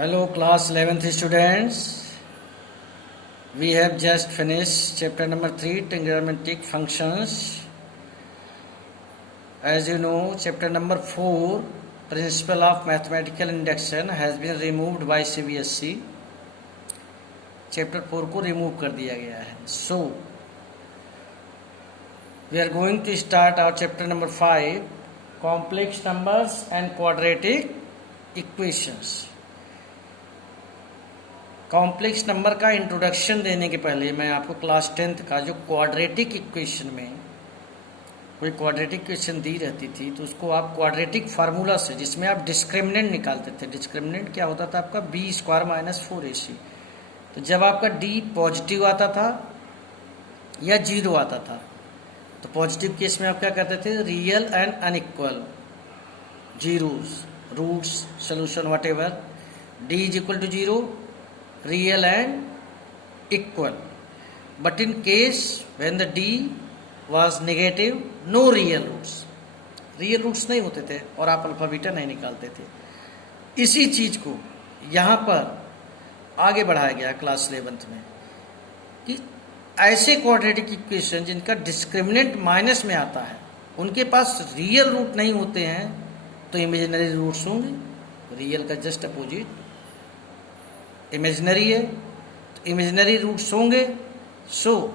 Hello class 11th students. We have just finished chapter number 3 trigonometric functions. As you know, chapter number 4 principle of mathematical induction has been removed by CBSE. Chapter 4 को remove कर दिया गया है. So we are going to start our chapter number 5 complex numbers and quadratic equations. Complex number का introduction देने के पहले मैं आपको क्लास 10th का जो क्वाड्रेटिक इक्वेशन में कोई क्वाड्रेटिक इक्वेशन दी रहती थी तो उसको आप क्वाड्रेटिक फार्मूला से जिसमें आप डिस्क्रिमिनेंट निकालते थे. डिस्क्रिमिनेंट क्या होता था आपका b² - 4ac. तो जब आपका d पॉजिटिव आता था या 0 आता था तो पॉजिटिव केस में आप क्या करते थे, real and unequal zeros roots solution whatever d = 0 real and equal. But in case when the d was negative, no real roots नहीं होते थे और आप अल्फा बीटा नहीं निकालते थे. इसी चीज को यहाँ पर आगे बढ़ाया गया क्लास 11th में कि ऐसे क्वाड्रेटिक इक्वेशन जिनका डिस्क्रिमिनेंट माइनस में आता है उनके पास रियल रूट नहीं होते हैं तो इमेजिनरी रूट्स होंगे. रियल का जस्ट अपोजिट इमेजिनरी है तो इमेजिनरी रूट्स होंगे. So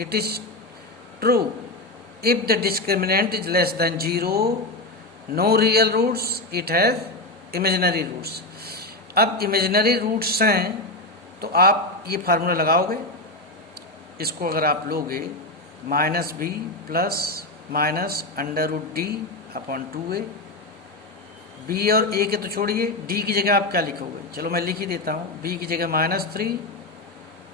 it is true if the discriminant is less than 0, no real roots, it has imaginary roots. अब इमेजिनरी रूट्स हैं तो आप ये फार्मूला लगाओगे. इसको अगर आप लोगे -b plus minus √d/2a. b और a के तो छोड़िए, d की जगह आप क्या लिखोगे, चलो मैं लिख ही देता हूँ. b की जगह -3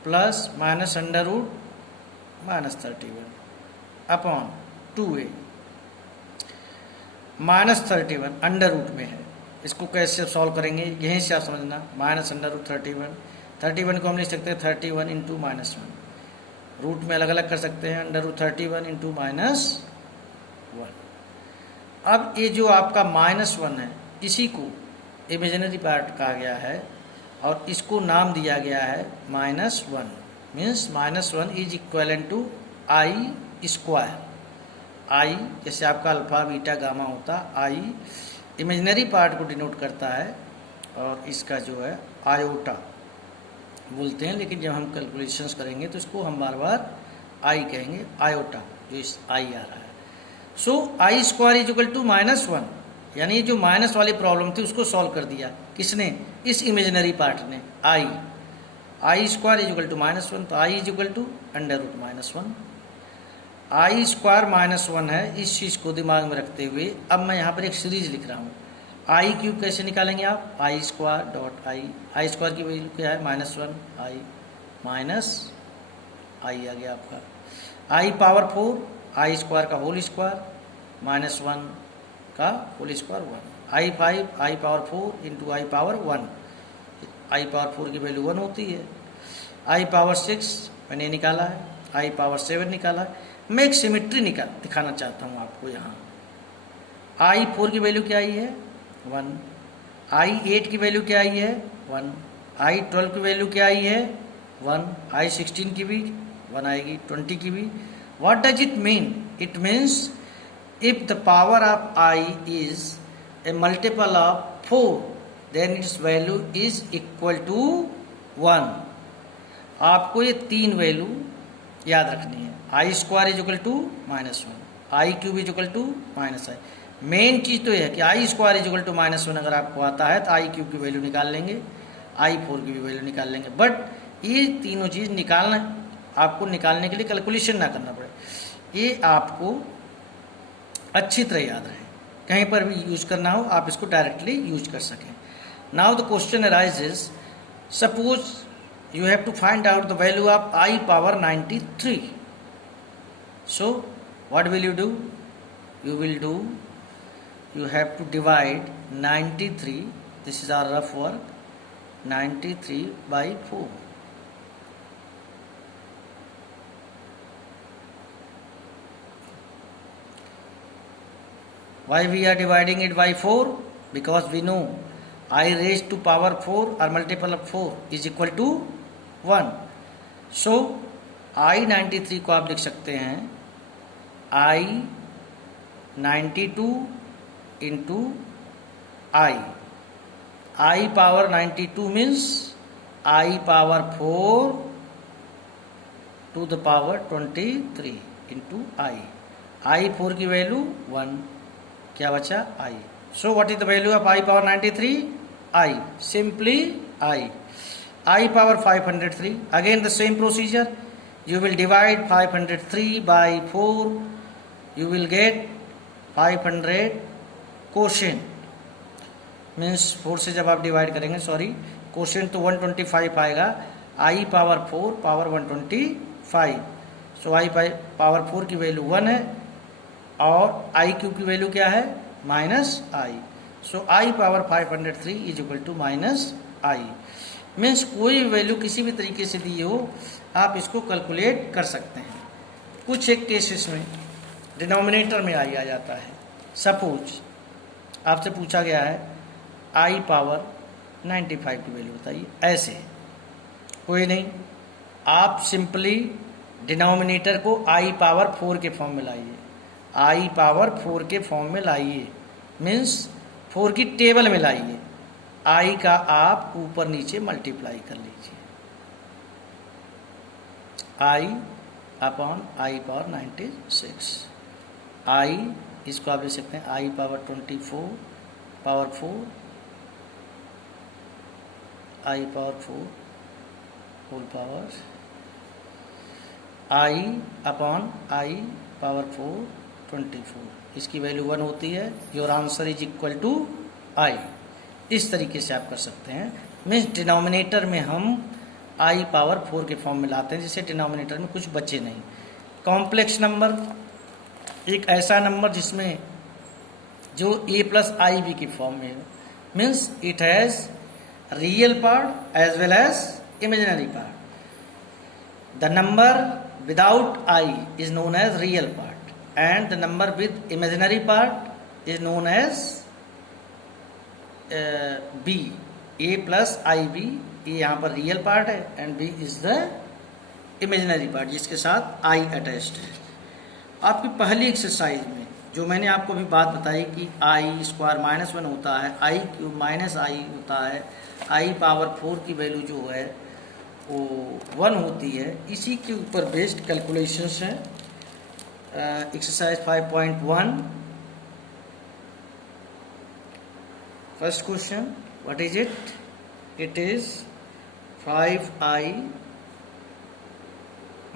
plus minus √-31/2a. -31 under root में है. इसको कैसे सॉल्व करेंगे यहीं से आप समझना. -√31 को हम लिख सकते हैं 31 × -1. रूट में अलग अलग कर सकते हैं. √31 × -1. अब ये जो आपका -1 है इसी को इमेजिनरी पार्ट कहा गया है और इसको नाम दिया गया है -1. Means -1 is equivalent to i². i जैसे आपका अल्फा बीटा गामा होता, i इमेजिनरी पार्ट को डिनोट करता है और इसका जो है आयोटा बोलते हैं, लेकिन जब हम कैलकुलेशंस करेंगे तो इसको हम बार बार i कहेंगे, आयोटा जो इस i आ रहा है. सो i² = -1 यानी जो माइनस वाली प्रॉब्लम थी उसको सॉल्व कर दिया. किसने, इस इमेजिनरी पार्ट ने. i² = -1 तो i = √-1. i² -1 है. इस चीज़ को दिमाग में रखते हुए अब मैं यहाँ पर एक सीरीज लिख रहा हूँ. i³ कैसे निकालेंगे आप, i².i. i² की वैल्यू क्या है, -1. i माइनस i आ गया आपका. i⁴ i² का होल स्क्वायर -1 का होल स्क्वायर 1. i⁴ × i⁴ की वैल्यू 1 होती है. i⁴ मैंने निकाला है. i⁴ निकाला है. मैं एक सिमेट्री दिखाना चाहता हूँ आपको यहाँ. i⁴ की वैल्यू क्या आई है, 1. i8 की वैल्यू क्या आई है, 1. i12 की वैल्यू क्या आई है, 1. i16 की भी 1 आएगी, 20 की भी. What does it mean? It means if the power of I is a multiple of 4, then its value is equal to 1. आपको ये 3 वैल्यू याद रखनी है. i² = -1, i³ = -i. मेन चीज़ तो यह है कि i² = -1 अगर आपको आता है तो i³ की वैल्यू निकाल लेंगे, i4 की भी वैल्यू निकाल लेंगे. बट ये तीनों चीज़ आपको निकालने के लिए कैलकुलेशन ना करना पड़े. ये आपको अच्छी तरह याद रहे, कहीं पर भी यूज करना हो आप इसको डायरेक्टली यूज कर सकें. Now the question arises, suppose you have to find out the value of i⁻93. So what will you do, you have to divide 93, this is our rough work, 93 by 4. Why we are dividing it by 4? Because we know I raise to power 4 और multiple of 4 is equal to 1। So I93 को आप लिख सकते हैं I92 into I power 92 means I power 4 to the power 23 into I 4 की value 1, क्या बचा I। So what is the value of I power 93? I, simply I power 503, again the same procedure, you will divide 503 by 4, you will get 500 quotient, means 4 से जब आप divide करेंगे, sorry quotient तो 125 आएगा, I power 4 power 125, so I power 4 की value 1 है और I cube की वैल्यू क्या है minus I, so I power 503 is equal to minus I। मीन्स कोई वैल्यू किसी भी तरीके से दी हो आप इसको कैलकुलेट कर सकते हैं। कुछ एक केसेस में डिनोमिनेटर में आई आ जाता है। सपोज आपसे पूछा गया है I पावर 95 की वैल्यू बताइए, ऐसे कोई नहीं, आप सिंपली डिनोमिनेटर को I पावर 4 के फॉर्म में लाइए, I पावर 4 के फॉर्म में लाइए, मीन्स 4 की टेबल में लाइए, I का आप ऊपर नीचे मल्टीप्लाई कर लीजिए, I upon I power 96, I इसको आप ले सकते हैं I power 24 power 4, I power 4 whole power, I upon I power 4 24, इसकी वैल्यू 1 होती है। Your answer is equal to I। इस तरीके से आप कर सकते हैं। मीन्स डिनोमिनेटर में हम I पावर 4 के फॉर्म में लाते हैं, जिससे डिनोमिनेटर में कुछ बचे नहीं। कॉम्प्लेक्स नंबर एक ऐसा नंबर जिसमें जो a प्लस आई बी की फॉर्म में है, means it has real part as well as imaginary part. The number without I is known as real part and the number with imaginary part is known as B, A plus I B, A यहाँ पर real part है and B is the imaginary part जिसके साथ I attached है। आपकी पहली exercise में जो मैंने आपको भी बात बताई कि I स्क्वायर माइनस 1 होता है, I क्यूब माइनस I होता है, I पावर 4 की वैल्यू जो है वो 1 होती है, इसी के ऊपर बेस्ड कैलकुलेशंस हैं। Exercise 5.1, first question, what is it? It is 5I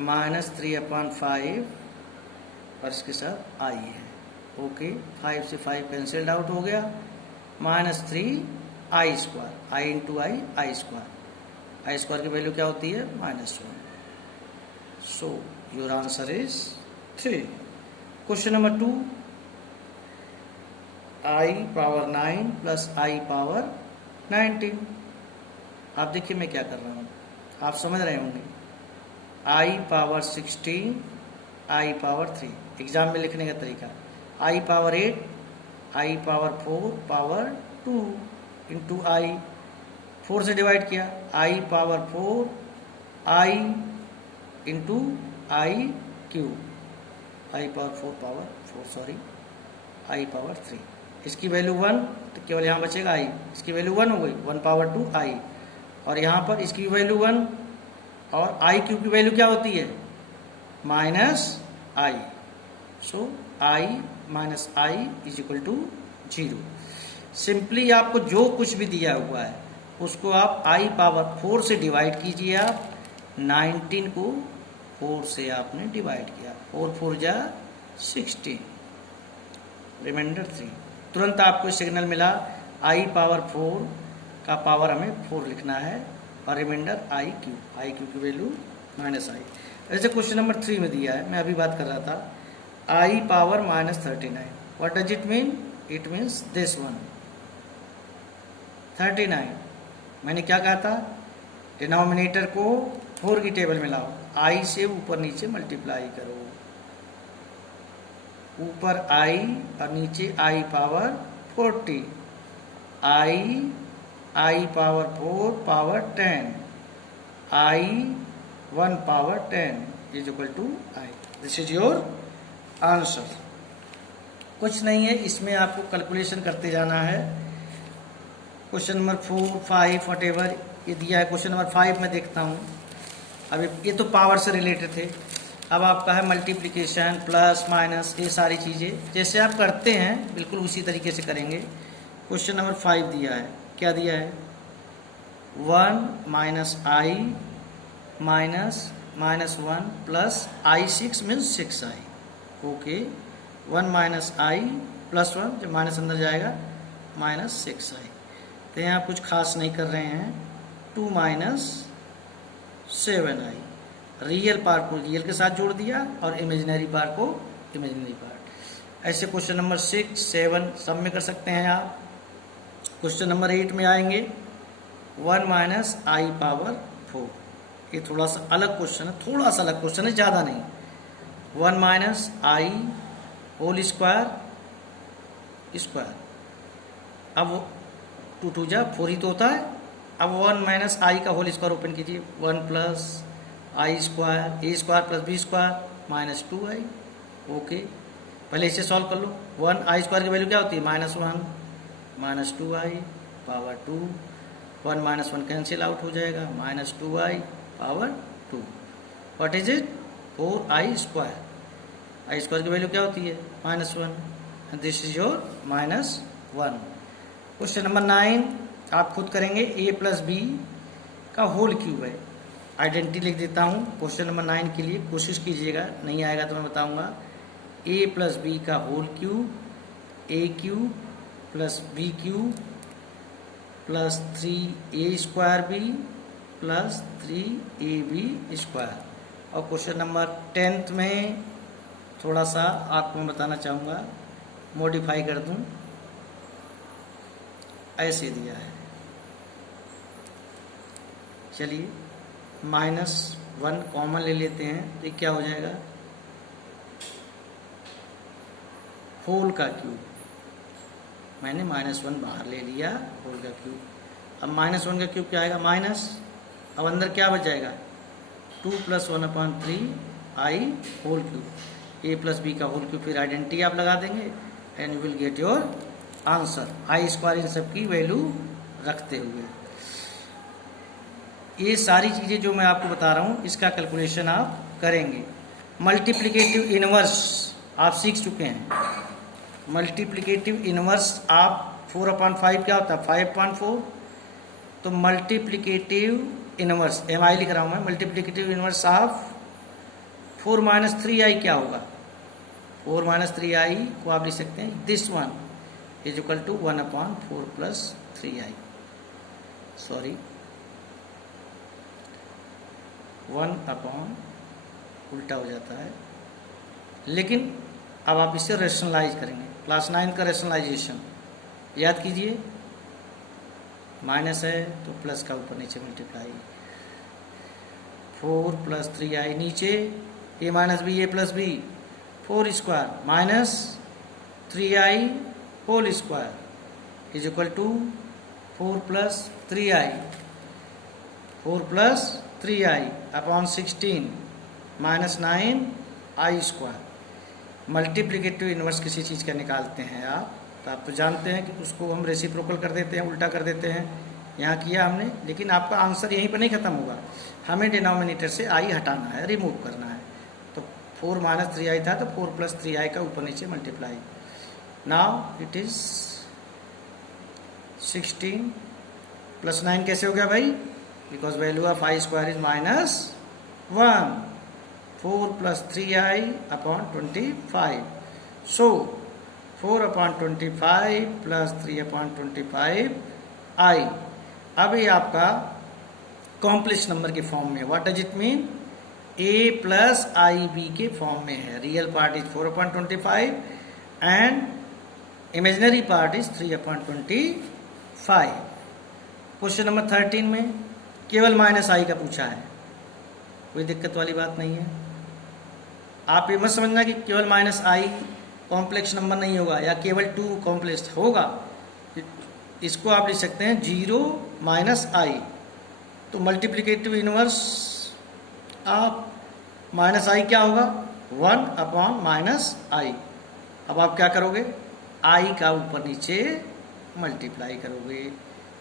minus 3 upon 5 और इसके साथ I है। ओके, 5 से 5 कैंसिल्ड आउट हो गया, minus 3 I square, I into I square, I square की वैल्यू क्या होती है -1। So your answer is 3। Question number 2, I power 9 plus I power 19। आप देखिए मैं क्या कर रहा हूँ, आप समझ रहे होंगे। I power 16, I power 3, exam में लिखने का तरीका, I power 8, I power 4 power 2 into I, 4 से डिवाइड किया, I power 4 I into I cube, I power 4 power 4 sorry I power 3, इसकी वैल्यू 1 तो केवल यहाँ बचेगा I, इसकी वैल्यू 1 हो गई, 1 पावर 2 I, और यहाँ पर इसकी वैल्यू 1 और I क्यूब की वैल्यू क्या होती है -I। So I minus I is equal to 0। Simply आपको जो कुछ भी दिया हुआ है उसको आप I पावर 4 से डिवाइड कीजिए। आप 19 को 4 से आपने डिवाइड किया, 4 4 जा 16, रिमाइंडर 3। तुरंत आपको सिग्नल मिला, I पावर 4 का पावर हमें 4 लिखना है और रिमाइंडर I क्यूब की वैल्यू -I। ऐसे क्वेश्चन नंबर 3 में दिया है, मैं अभी बात कर रहा था, I power -39, what does it mean? It means this one 39। मैंने क्या कहा था, डिनोमिनेटर को 4 की टेबल में लाओ, I से ऊपर नीचे मल्टीप्लाई करो, ऊपर I और नीचे I power 40, I I power 4 power 10, I 1 power 10 is equal to I. This is your answer. कुछ नहीं है, इसमें आपको कैलकुलेशन करते जाना है। क्वेश्चन नंबर 4, 5 वट एवर ये दिया है। क्वेश्चन नंबर 5 में देखता हूँ। अभी ये तो पावर से रिलेटेड थे। अब आपका है मल्टीप्लिकेशन, प्लस माइनस, ये सारी चीज़ें जैसे आप करते हैं बिल्कुल उसी तरीके से करेंगे। क्वेश्चन नंबर 5 दिया है, क्या दिया है? 1 minus I minus -1 plus I6 means 6i। Okay, 1 minus I plus 1, जब माइनस अंदर जाएगा -6i। तो यहाँ कुछ खास नहीं कर रहे हैं। 2 माइनस 7i, रियल पार्ट को रियल के साथ जोड़ दिया और इमेजिनरी पार्ट को इमेजिनरी पार्ट। ऐसे क्वेश्चन नंबर 6, 7 सब में कर सकते हैं आप। क्वेश्चन नंबर 8 में आएंगे 1 माइनस आई पावर 4। ये थोड़ा सा अलग क्वेश्चन है, थोड़ा सा अलग क्वेश्चन है, ज़्यादा नहीं। 1 माइनस आई होल स्क्वायर स्क्वायर। अब 2 2 जा 4 ही तो होता है। अब 1 माइनस आई का होल स्क्वायर ओपन कीजिए, 1 plus I square, A square plus B square minus 2i। Okay, पहले इसे सॉल्व कर लो। 1 आई स्क्वायर की वैल्यू क्या होती है? -1 minus 2i power 2। 1 minus 1 cancel out हो जाएगा, -2i power 2। What is it? 4i square. I square की वैल्यू क्या होती है? -1। This is your -1। Question number 9 आप खुद करेंगे। a प्लस बी का होल क्यूब है। आइडेंटिटी लिख देता हूँ क्वेश्चन नंबर 9 के लिए, कोशिश कीजिएगा, नहीं आएगा तो मैं बताऊँगा। a प्लस बी का whole cube, a cube plus B cube plus 3a square B plus 3ab square. और क्वेश्चन नंबर 10 में थोड़ा सा आपको मैं बताना चाहूँगा, मॉडिफाई कर दूँ, ऐसे दिया है। चलिए -1 कॉमन ले लेते हैं, तो क्या हो जाएगा? होल का क्यूब। मैंने -1 बाहर ले लिया, होल का क्यूब। अब -1 का क्यूब क्या आएगा? माइनस, अब अंदर क्या बच जाएगा? 2 plus 1/3 I whole cube. a plus B का होल क्यूब, फिर आइडेंटिटी आप लगा देंगे and you will get your answer. I square इन सब की वैल्यू रखते हुए ये सारी चीज़ें जो मैं आपको बता रहा हूँ इसका कैलकुलेशन आप करेंगे। मल्टीप्लिकेटिव इनवर्स आप सीख चुके हैं। मल्टीप्लिकेटिव इनवर्स आप 4/5 क्या होता है? 5/4। तो मल्टीप्लिकेटिव इनवर्स MI लिख रहा हूँ मैं। Multiplicative inverse of 4 minus 3i क्या होगा? 4 माइनस 3i को आप लिख सकते हैं, this one is equal to 1/4 plus 3i। Sorry, 1/ उल्टा हो जाता है, लेकिन अब आप इसे रेशनलाइज करेंगे। क्लास 9 का रेशनलाइजेशन याद कीजिए। माइनस है तो प्लस का ऊपर नीचे मल्टीप्लाई, 4 प्लस 3i नीचे, a minus B A plus B, 4 square minus 3i whole square is equal to 4 plus 3i, 4 plus 3i upon 16 minus 9i square. Multiplicative inverse किसी चीज़ का निकालते हैं आप, तो आप तो जानते हैं कि उसको हम रेसिप्रोकल कर देते हैं, उल्टा कर देते हैं। यहाँ किया हमने, लेकिन आपका आंसर यहीं पर नहीं खत्म होगा। हमें डिनोमिनेटर से i हटाना है, रिमूव करना है। तो 4 माइनस 3i था, तो 4 प्लस 3i का ऊपर नीचे multiply. Now it is 16 plus 9 कैसे हो गया भाई? Because value of i square is -1। 4 plus 3i upon 25। So 4/25 plus 3/25i। अब ये आपका कॉम्प्लेक्स नंबर के फॉर्म में, what does it mean? a plus I B के फॉर्म में है। Real part is 4/25 and imaginary part is 3/25। Question number 13 में केवल -i का पूछा है, कोई दिक्कत वाली बात नहीं है। आप ये मत समझना कि केवल -i कॉम्प्लेक्स नंबर नहीं होगा या केवल 2 कॉम्प्लेक्स होगा। इसको आप लिख सकते हैं 0 माइनस आई। तो मल्टीप्लिकेटिव इनवर्स ऑफ माइनस आई क्या होगा, 1 अपॉन माइनस आई। अब आप क्या करोगे, आई का ऊपर नीचे मल्टीप्लाई करोगे,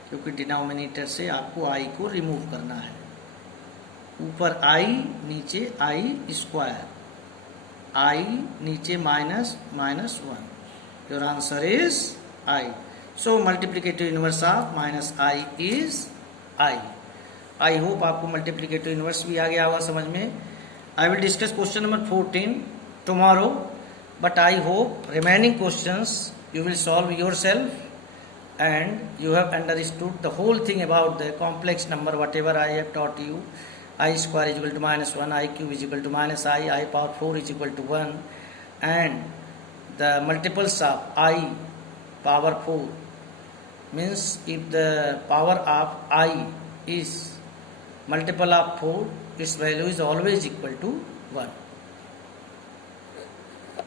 क्योंकि डिनोमिनेटर से आपको आई को रिमूव करना है। ऊपर आई नीचे आई स्क्वायर, आई नीचे minus minus 1। Your answer is I. So multiplicative inverse of minus I is I. I hope आपको मल्टीप्लिकेटिव इनवर्स भी आ गया होगा समझ में। I will discuss question number 14 tomorrow, but I hope remaining questions you will solve yourself and you have understood the whole thing about the complex number whatever I have taught you. I square is equal to minus 1, I cube is equal to minus I power 4 is equal to 1, and the multiples of I power 4 means if the power of I is multiple of 4, its value is always equal to 1.